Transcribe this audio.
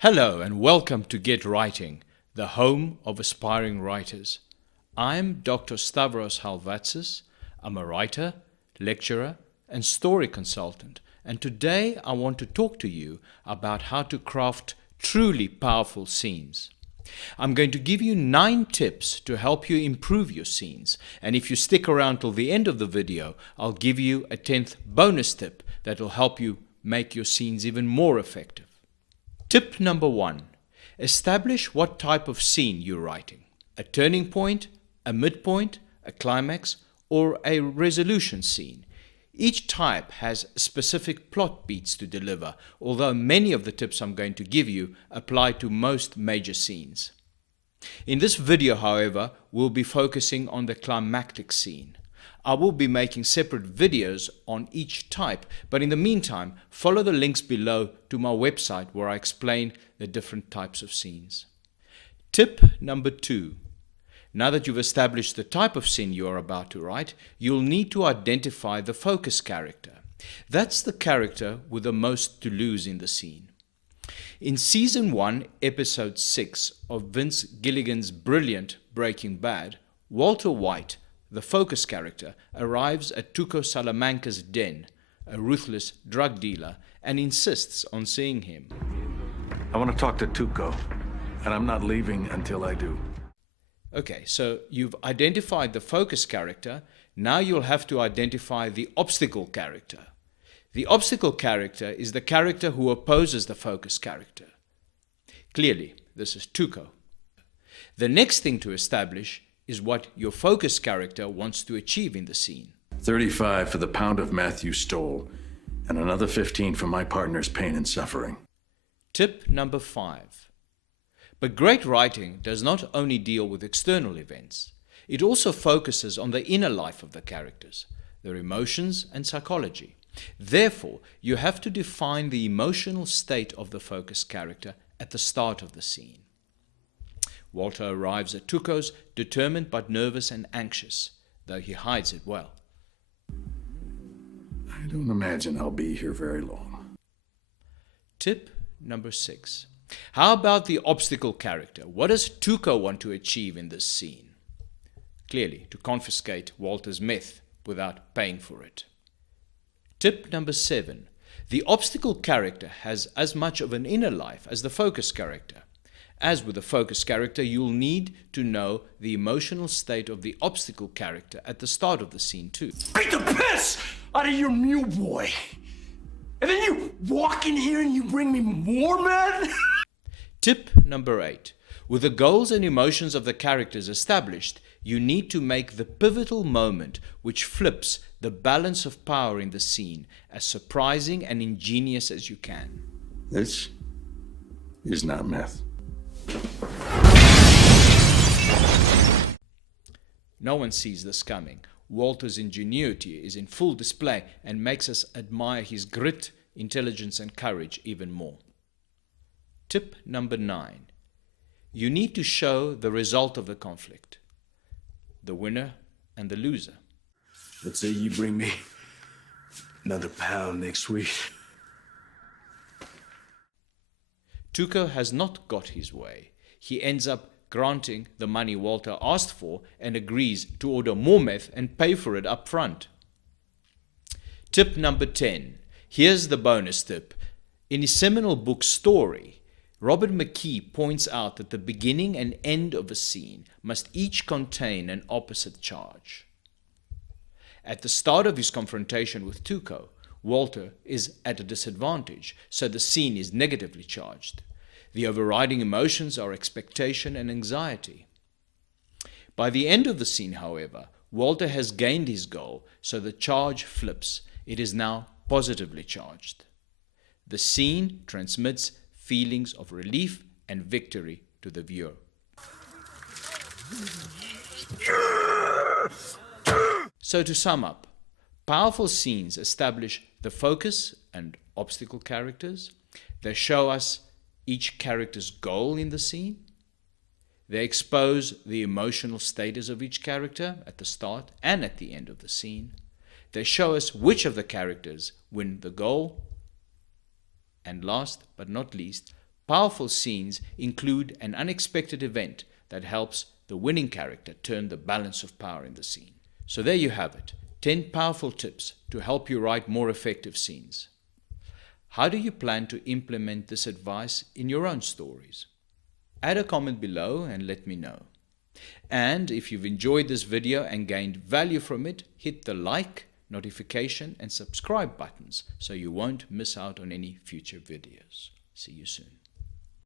Hello and welcome to Get Writing, the home of aspiring writers. I'm Dr. Stavros Halvatsis. I'm a writer, lecturer, and story consultant, and today I want to talk to you about how to craft truly powerful scenes. I'm going to give you 9 tips to help you improve your scenes, and if you stick around till the end of the video, I'll give you a 10th bonus tip that will help you make your scenes even more effective. Tip number 1. Establish what type of scene you're writing. A turning point, a midpoint, a climax, or a resolution scene. Each type has specific plot beats to deliver, although many of the tips I'm going to give you apply to most major scenes. In this video, however, we'll be focusing on the climactic scene. I will be making separate videos on each type, but in the meantime, follow the links below to my website where I explain the different types of scenes. Tip number 2. Now that you've established the type of scene you are about to write, you'll need to identify the focus character. That's the character with the most to lose in the scene. In Season 1, Episode 6 of Vince Gilligan's brilliant Breaking Bad, Walter White, the focus character, arrives at Tuco Salamanca's den, a ruthless drug dealer, and insists on seeing him. I want to talk to Tuco, and I'm not leaving until I do. Okay, so you've identified the focus character. Now you'll have to identify the obstacle character. The obstacle character is the character who opposes the focus character. Clearly, this is Tuco. The next thing to establish is what your focus character wants to achieve in the scene. 35 for the pound of meth you stole, and another 15 for my partner's pain and suffering. Tip number 5. But great writing does not only deal with external events. It also focuses on the inner life of the characters, their emotions and psychology. Therefore, you have to define the emotional state of the focus character at the start of the scene. Walter arrives at Tuco's determined but nervous and anxious, though he hides it well. I don't imagine I'll be here very long. Tip number 6. How about the obstacle character? What does Tuco want to achieve in this scene? Clearly, to confiscate Walter's meth without paying for it. Tip number 7. The obstacle character has as much of an inner life as the focus character. As with the focus character, you'll need to know the emotional state of the obstacle character at the start of the scene too. Beat the piss out of your mule boy. And then you walk in here and you bring me more meth? Tip number 8. With the goals and emotions of the characters established, you need to make the pivotal moment which flips the balance of power in the scene as surprising and ingenious as you can. This is not meth. No one sees this coming. Walter's ingenuity is in full display and makes us admire his grit, intelligence, and courage even more. Tip number 9. You need to show the result of the conflict, the winner and the loser. Let's say you bring me another pound next week. Tuco has not got his way. He ends up granting the money Walter asked for and agrees to order more meth and pay for it up front. Tip number 10. Here's the bonus tip. In his seminal book Story, Robert McKee points out that the beginning and end of a scene must each contain an opposite charge. At the start of his confrontation with Tuco, Walter is at a disadvantage, so the scene is negatively charged. The overriding emotions are expectation and anxiety. By the end of the scene, however, Walter has gained his goal, so the charge flips. It is now positively charged. The scene transmits feelings of relief and victory to the viewer. So to sum up, powerful scenes establish the focus and obstacle characters. They show us each character's goal in the scene. They expose the emotional status of each character at the start and at the end of the scene. They show us which of the characters win the goal. And last but not least, Powerful scenes include an unexpected event that helps the winning character turn the balance of power in the scene. So there you have it, 10 powerful tips to help you write more effective scenes. How do you plan to implement this advice in your own stories? Add a comment below and let me know. And if you've enjoyed this video and gained value from it, hit the like, notification and subscribe buttons so you won't miss out on any future videos. See you soon.